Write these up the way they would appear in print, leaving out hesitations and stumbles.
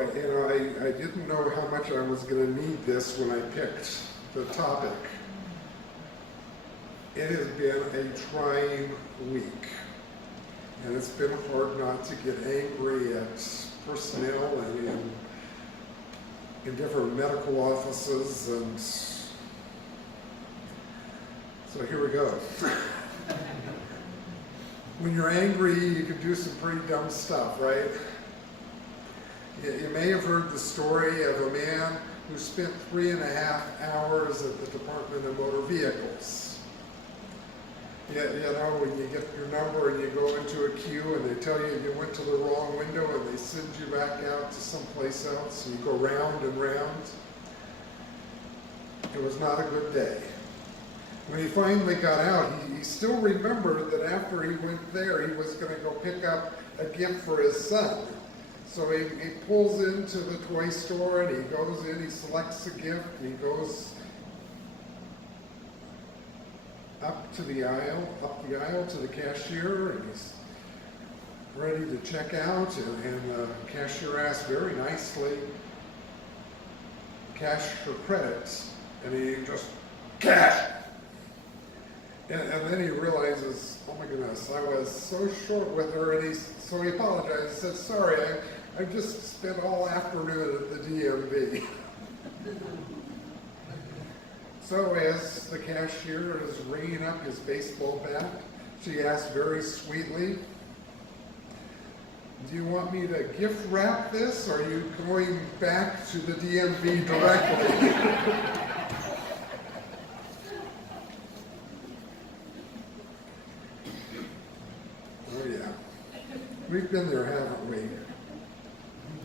I didn't know how much I was going to need this when I picked the topic. It has been a trying week, and it's been hard not to get angry at personnel and in different medical offices, and so here we go. When you're angry, you can do some pretty dumb stuff, right? You may have heard the story of a man who spent 3.5 hours at the Department of Motor Vehicles. You know, when you get your number and you go into a queue and they tell you went to the wrong window and they send you back out to someplace else, and you go round and round. It was not a good day. When he finally got out, he still remembered that after he went there, he was going to go pick up a gift for his son. So he pulls into the toy store and he goes in, he selects a gift, and he goes up the aisle to the cashier, and he's ready to check out, and the cashier asks very nicely, cash or credits, and he just, cash! And then he realizes, oh my goodness, I was so short with her, and so he apologized. He said, sorry, I just spent all afternoon at the DMV. So as the cashier is ringing up his baseball bat, she asked very sweetly, do you want me to gift wrap this, or are you going back to the DMV directly? We've been there, haven't we?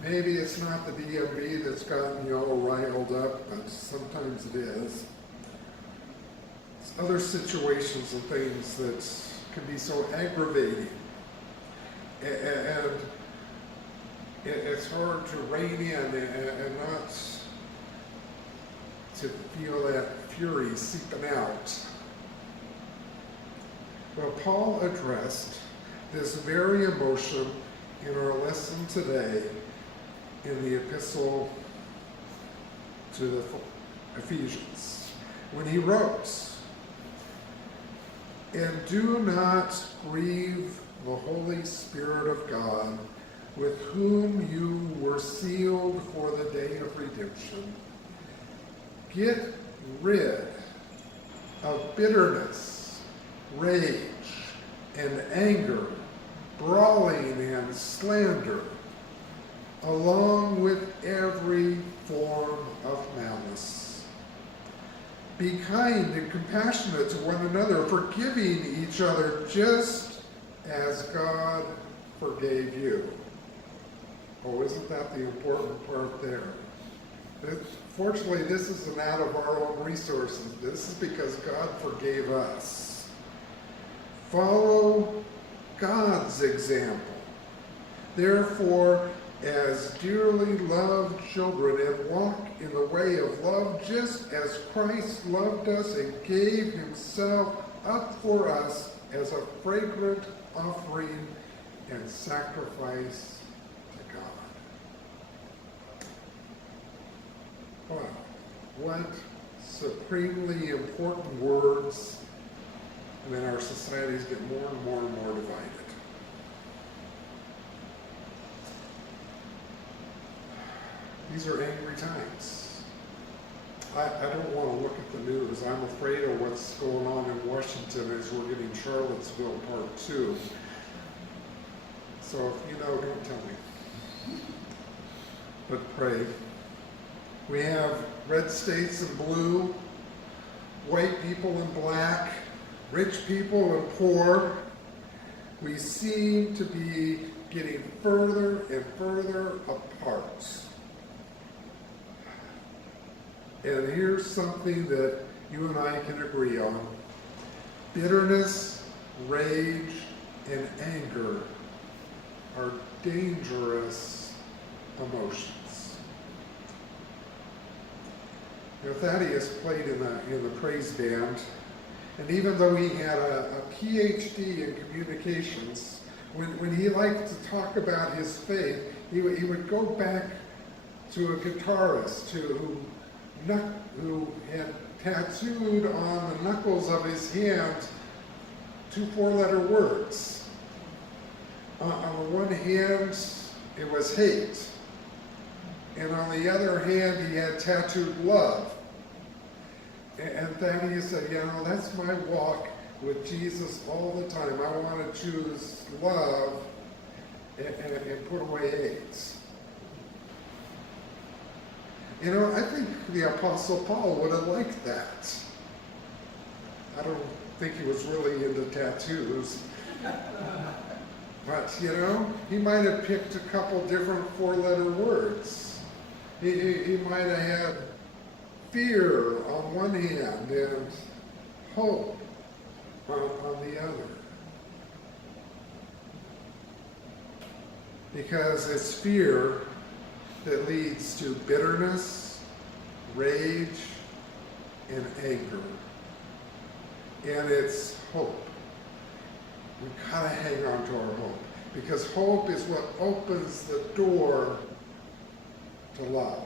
Maybe it's not the DMV that's gotten you all riled up, but sometimes it is. It's other situations and things that can be so aggravating. And it's hard to rein in and not to feel that fury seeping out. Well, Paul addressed this very emotion in our lesson today in the epistle to the Ephesians, when he wrote, and do not grieve the Holy Spirit of God, with whom you were sealed for the day of redemption. Get rid of bitterness, rage, and anger, brawling and slander, along with every form of malice. Be kind and compassionate to one another, forgiving each other just as God forgave you. Oh, isn't that the important part there? Fortunately, this isn't out of our own resources. This is because God forgave us. Follow God's example. Therefore, as dearly loved children, and walk in the way of love, just as Christ loved us and gave himself up for us as a fragrant offering and sacrifice to God. Wow, what supremely important words. And then our societies get more and more and more divided. These are angry times. I don't want to look at the news. I'm afraid of what's going on in Washington as we're getting Charlottesville Part 2. So if you know, don't tell me. But pray. We have red states in blue, white people in black, rich people and poor. We seem to be getting further and further apart. And here's something that you and I can agree on. Bitterness, rage, and anger are dangerous emotions. You know, Thaddeus played in the praise band, and even though he had a PhD in communications, when he liked to talk about his faith, he would go back to a guitarist who had tattooed on the knuckles of his hand 2 4-letter words. On the one hand, it was hate. And on the other hand, he had tattooed love. And then he said, that's my walk with Jesus all the time. I want to choose love and put away hate. I think the Apostle Paul would have liked that. I don't think he was really into tattoos. But, he might have picked a couple different 4-letter words. He might have had fear on one hand and hope on the other. Because it's fear that leads to bitterness, rage, and anger. And it's hope. We've got to hang on to our hope. Because hope is what opens the door to love.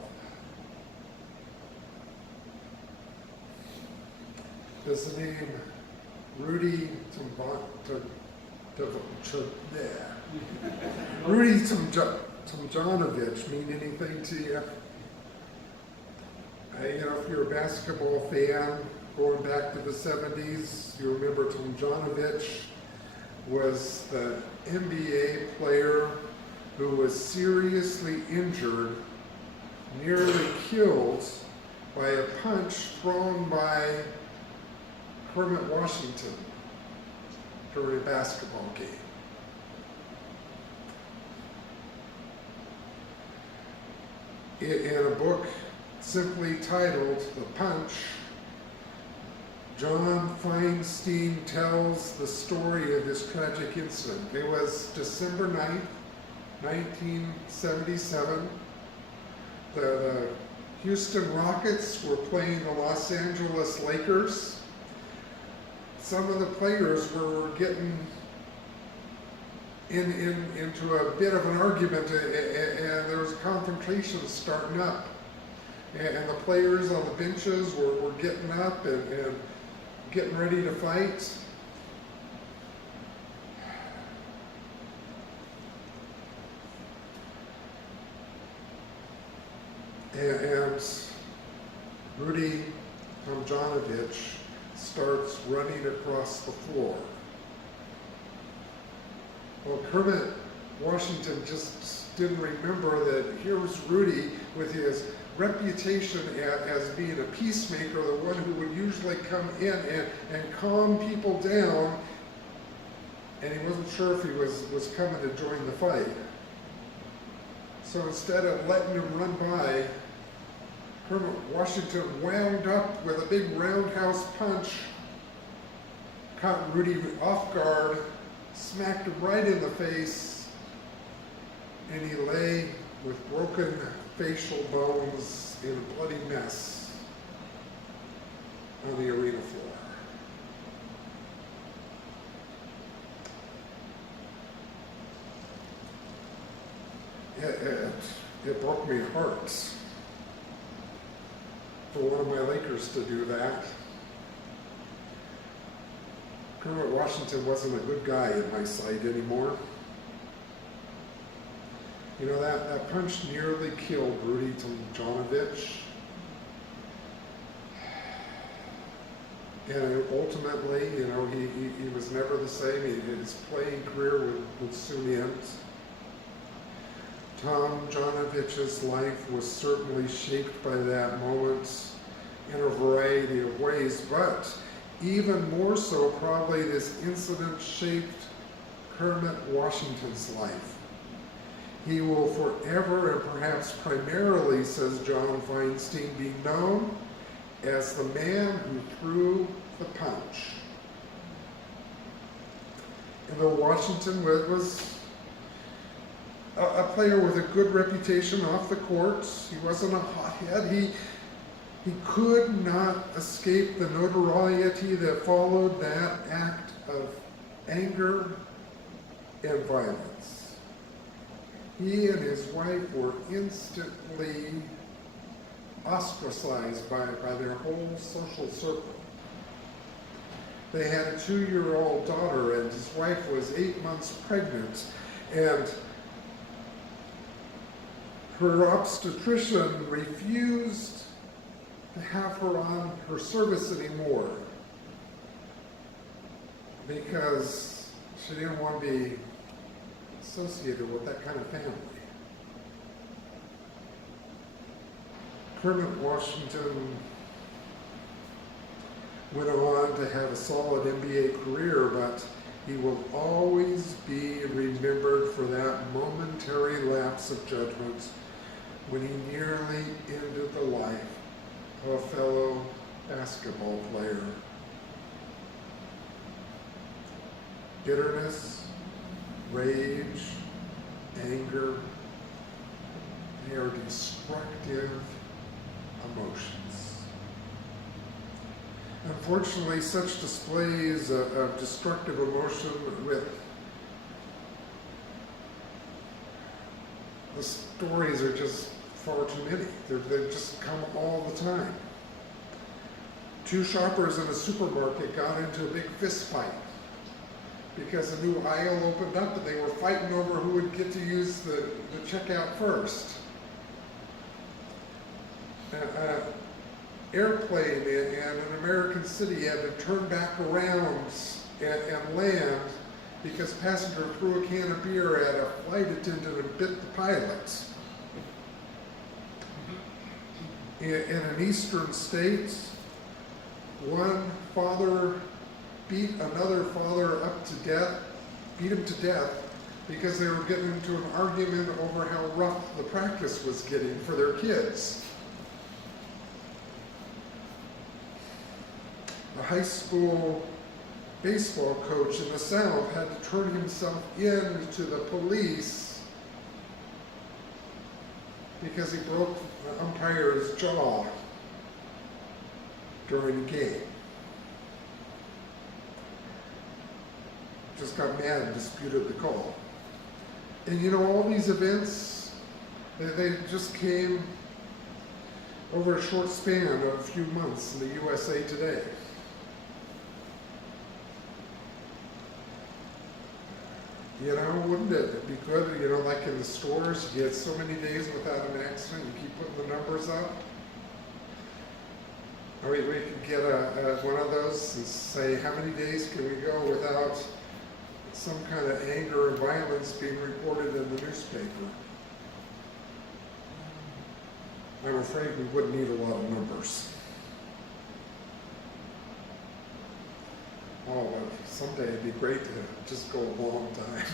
Does the name Rudy Tomjanovich mean anything to you? If you're a basketball fan going back to the 70s, you remember Tomjanovich was the NBA player who was seriously injured, nearly killed by a punch thrown by Kermit Washington during a basketball game. In a book simply titled The Punch, John Feinstein tells the story of this tragic incident. It was December 9th, 1977. The Houston Rockets were playing the Los Angeles Lakers. Some of the players were getting into a bit of an argument, and there was a confrontation starting up. And the players on the benches were getting up and getting ready to fight. And Rudy Tomjanovich starts running across the floor. Well, Kermit Washington just didn't remember that here was Rudy with his reputation as being a peacemaker, the one who would usually come in and calm people down, and he wasn't sure if he was coming to join the fight. So instead of letting him run by, Kermit Washington wound up with a big roundhouse punch, caught Rudy off guard, smacked him right in the face, and he lay with broken facial bones in a bloody mess on the arena floor. It broke my heart for one of my Lakers to do that. Kermit Washington wasn't a good guy in my sight anymore. That punch nearly killed Rudy Tomjanovich. And ultimately, he was never the same. His playing career would soon end. Tomjanovich's life was certainly shaped by that moment in a variety of ways, but even more so, probably this incident shaped Kermit Washington's life. He will forever, and perhaps primarily, says John Feinstein, be known as the man who threw the punch. And though Washington was a player with a good reputation off the court, he wasn't a hothead, he could not escape the notoriety that followed that act of anger and violence. He and his wife were instantly ostracized by their whole social circle. They had a 2-year-old daughter, and his wife was 8 months pregnant, and her obstetrician refused to have her on her service anymore because she didn't want to be associated with that kind of family. Kermit Washington went on to have a solid MBA career, but he will always be remembered for that momentary lapse of judgment when he nearly ended the life of a fellow basketball player. Bitterness, rage, anger, they are destructive emotions. Unfortunately, such displays of destructive emotion with the stories are just far too many. They just come all the time. 2 shoppers in a supermarket got into a big fist fight because a new aisle opened up and they were fighting over who would get to use the checkout first. Airplane in an American city had to turn back around and land because a passenger threw a can of beer at a flight attendant and bit the pilot. In an eastern state, one father beat another father up to death, beat him to death because they were getting into an argument over how rough the practice was getting for their kids. A high school baseball coach in the South had to turn himself in to the police because he broke the umpire's jaw during a game. Just got mad and disputed the call. And you know, all these events, they just came over a short span of a few months in the USA Today. You know, wouldn't it be good, you know, like in the stores, you get so many days without an accident, you keep putting the numbers up? Or we could get one of those and say, how many days can we go without some kind of anger and violence being reported in the newspaper? I'm afraid we wouldn't need a lot of numbers. Oh, but someday it'd be great to just go a long time.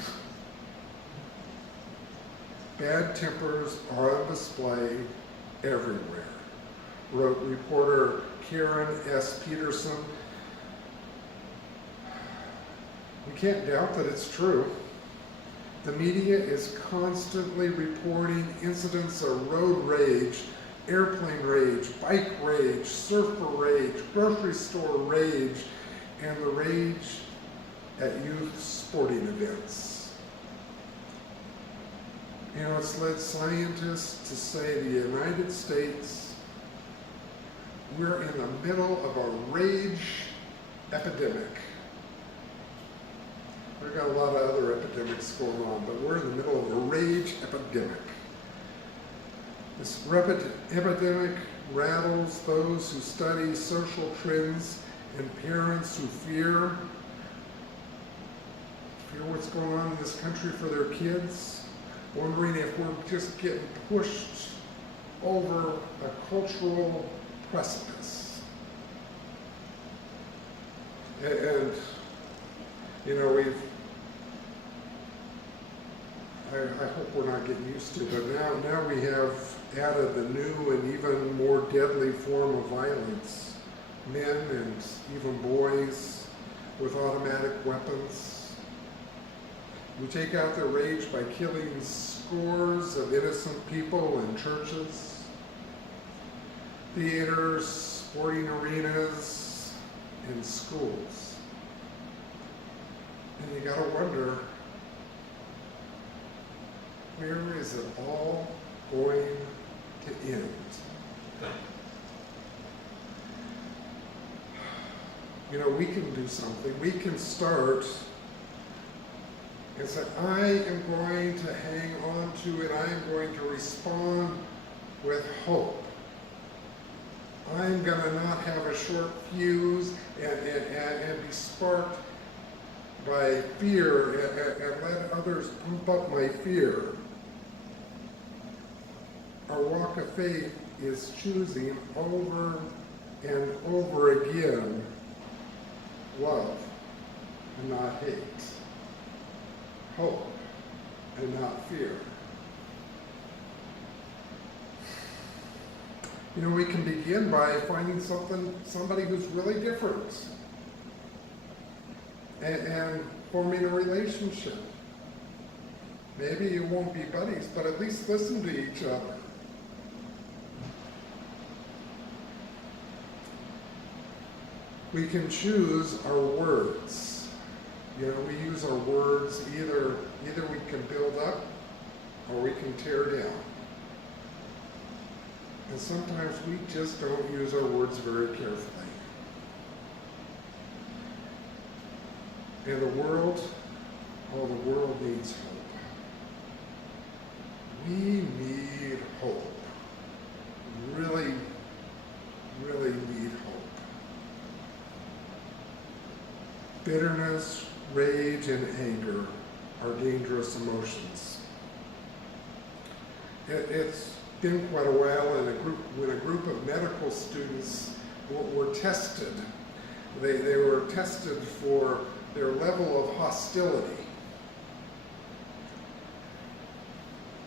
Bad tempers are on display everywhere, wrote reporter Karen S. Peterson. We can't doubt that it's true. The media is constantly reporting incidents of road rage, airplane rage, bike rage, surfer rage, grocery store rage, and the rage at youth sporting events. You know, it's led scientists to say the United States, we're in the middle of a rage epidemic. We've got a lot of other epidemics going on, but we're in the middle of a rage epidemic. This epidemic rattles those who study social trends and parents who fear what's going on in this country for their kids, wondering if we're just getting pushed over a cultural precipice. And you know, I hope we're not getting used to it, but now we have added the new and even more deadly form of violence. Men and even boys with automatic weapons. We take out their rage by killing scores of innocent people in churches, theaters, sporting arenas, and schools. And you gotta wonder, where is it all going to end? You know, we can do something. We can start and say, I am going to hang on to it. I am going to respond with hope. I'm going to not have a short fuse and be sparked by fear and let others pump up my fear. Our walk of faith is choosing over and over again love and not hate, hope and not fear. You know, we can begin by finding somebody who's really different and forming a relationship. Maybe you won't be buddies, but at least listen to each other. We can choose our words. You know, we use our words, either we can build up or we can tear down. And sometimes we just don't use our words very carefully. And the world needs hope. We need hope. Really, really need hope. Bitterness, rage, and anger are dangerous emotions. It's been quite a while when a group of medical students were tested. They were tested for their level of hostility.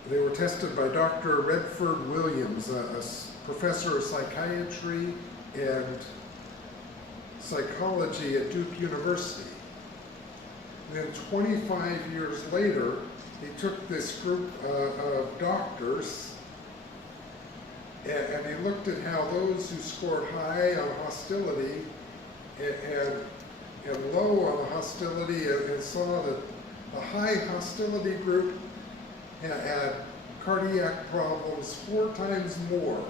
They were tested by Dr. Redford Williams, a professor of psychiatry and psychology at Duke University. And then 25 years later, he took this group of doctors and he looked at how those who scored high on hostility and low on hostility and saw that the high hostility group had cardiac problems 4 times more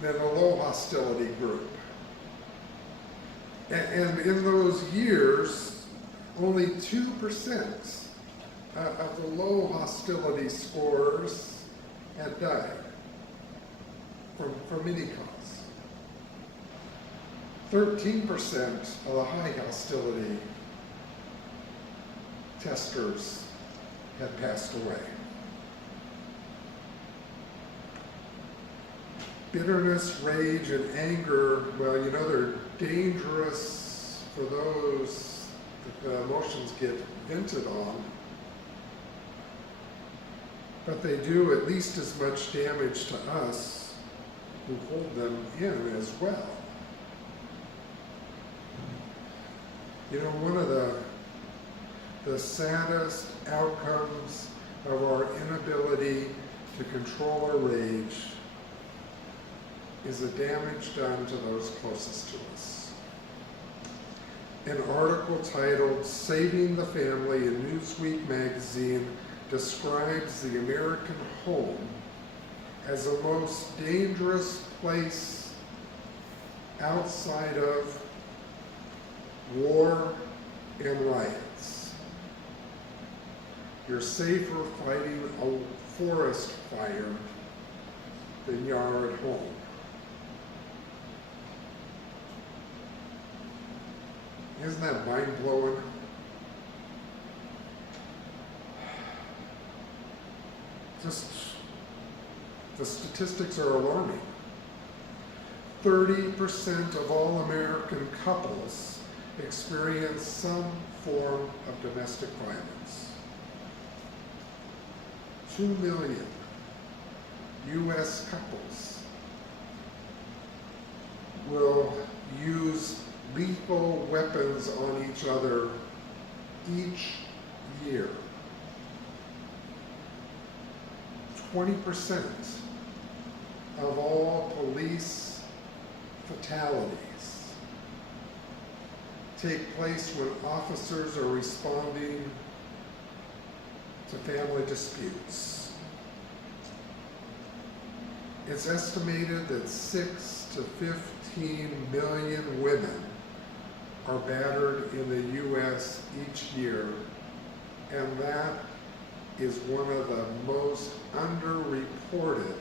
than the low hostility group. And in those years, only 2% of the low hostility scorers had died from any cause. 13% of the high hostility testers had passed away. Bitterness, rage, and anger, well, you know, they're dangerous for those that the emotions get vented on. But they do at least as much damage to us who hold them in as well. You know, one of the saddest outcomes of our inability to control our rage is the damage done to those closest to us. An article titled "Saving the Family" in Newsweek magazine describes the American home as the most dangerous place outside of war and riots. You're safer fighting a forest fire than you are at home. Isn't that mind-blowing? Just, the statistics are alarming. 30% of all American couples experience some form of domestic violence. 2 million U.S. couples will use lethal weapons on each other each year. 20% of all police fatalities take place when officers are responding to family disputes. It's estimated that 6 to 15 million women are battered in the U.S. each year, and that is one of the most underreported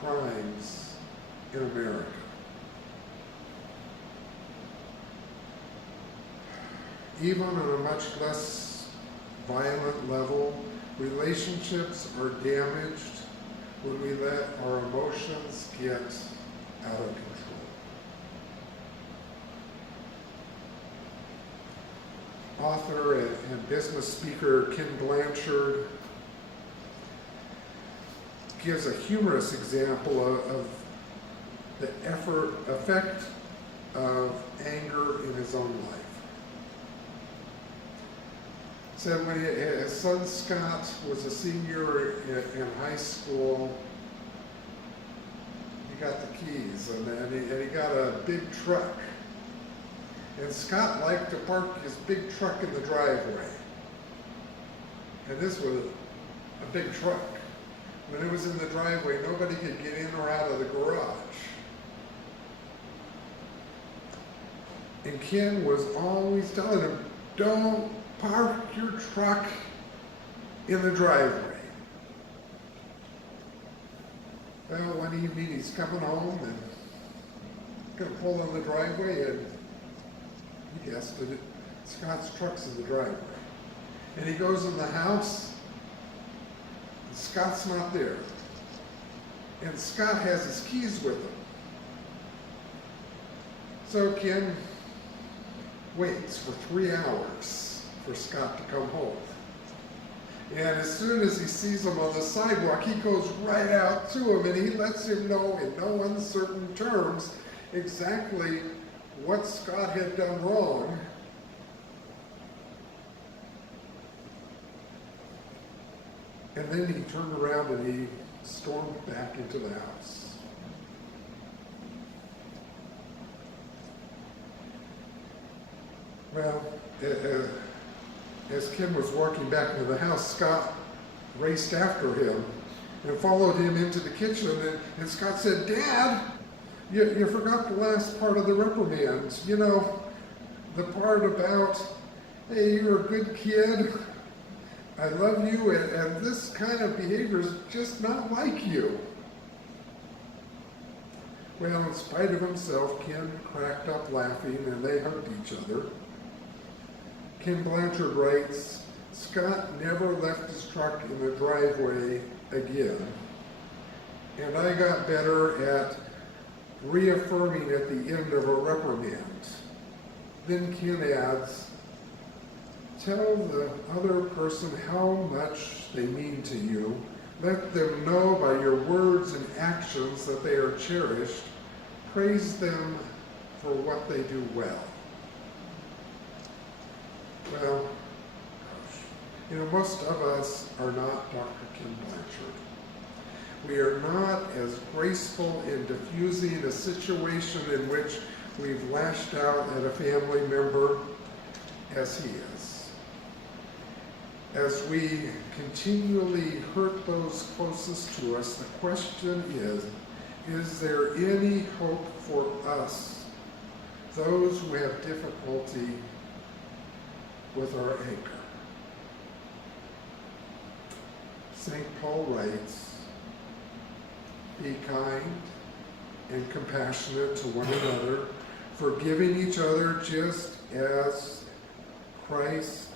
crimes in America. Even on a much less violent level, relationships are damaged when we let our emotions get out of control. Author and business speaker Ken Blanchard gives a humorous example of the effect of anger in his own life. Said when his son Scott was a senior in high school, he got the keys and he got a big truck. And Scott liked to park his big truck in the driveway. And this was a big truck. When it was in the driveway, nobody could get in or out of the garage. And Ken was always telling him, don't park your truck in the driveway. Well, one evening he's coming home and going to pull in the driveway, and he guessed it. Scott's truck's in the driveway. And he goes in the house, and Scott's not there. And Scott has his keys with him. So Ken waits for 3 hours for Scott to come home. And as soon as he sees him on the sidewalk, he goes right out to him and he lets him know in no uncertain terms exactly what Scott had done wrong. And then he turned around and he stormed back into the house. Well, as Kim was walking back into the house, Scott raced after him and followed him into the kitchen. And Scott said, "Dad, you forgot the last part of the reprimand. You know, the part about, hey, you're a good kid, I love you, and this kind of behavior is just not like you." Well, in spite of himself, Ken cracked up laughing and they hugged each other. Ken Blanchard writes, Scott never left his truck in the driveway again, and I got better at reaffirming at the end of a reprimand. Then Ken adds, tell the other person how much they mean to you. Let them know by your words and actions that they are cherished. Praise them for what they do well. Well, you know, most of us are not Dr. Ken Blanchard. We are not as graceful in diffusing a situation in which we've lashed out at a family member as he is. As we continually hurt those closest to us, the question is there any hope for us, those who have difficulty with our anger? St. Paul writes, be kind and compassionate to one another, forgiving each other just as Christ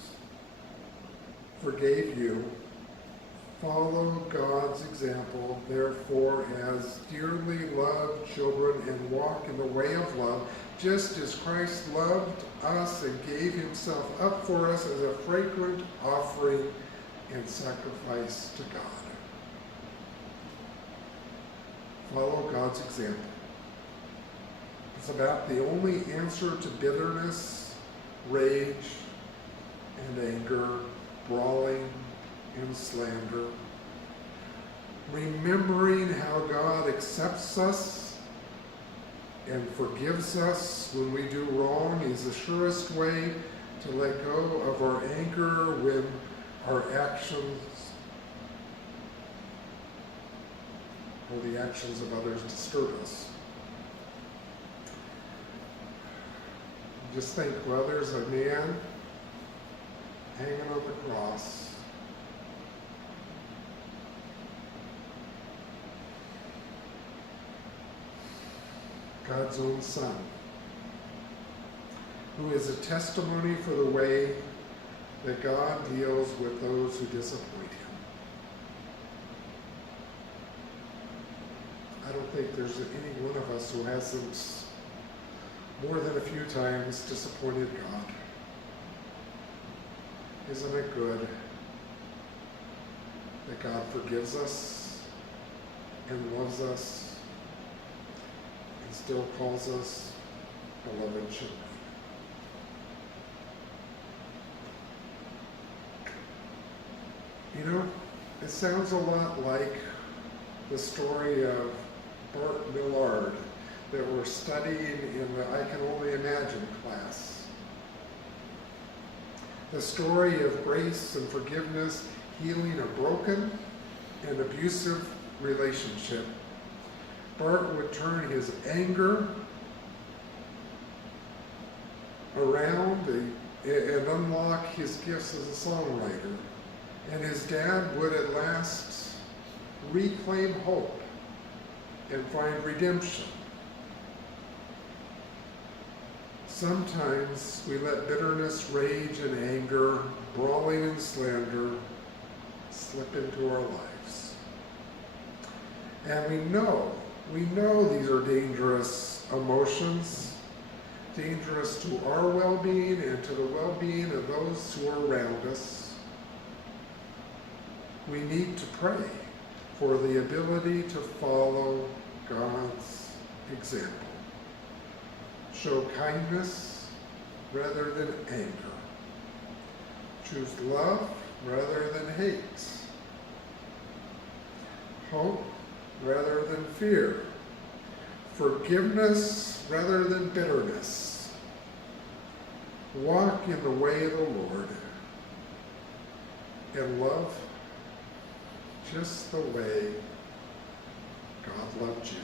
forgave you. Follow God's example, therefore, as dearly loved children, and walk in the way of love, just as Christ loved us and gave himself up for us as a fragrant offering and sacrifice to God. Follow God's example. It's about the only answer to bitterness, rage, and anger, brawling, and slander. Remembering how God accepts us and forgives us when we do wrong is the surest way to let go of our anger when our actions or the actions of others disturb us. Just think, well, there's a man hanging on the cross. God's own Son, who is a testimony for the way that God deals with those who disappoint him. I don't think there's any one of us who hasn't more than a few times disappointed God. Isn't it good that God forgives us and loves us and still calls us beloved children? You know, it sounds a lot like the story of Bart Millard that we're studying in the I Can Only Imagine class. The story of grace and forgiveness healing a broken and abusive relationship. Bart would turn his anger around and unlock his gifts as a songwriter. And his dad would at last reclaim hope and find redemption. Sometimes we let bitterness, rage, and anger, brawling and slander slip into our lives. And we know these are dangerous emotions, dangerous to our well-being and to the well-being of those who are around us. We need to pray for the ability to follow God's example. Show kindness rather than anger. Choose love rather than hate. Hope rather than fear. Forgiveness rather than bitterness. Walk in the way of the Lord and love just the way God loved you.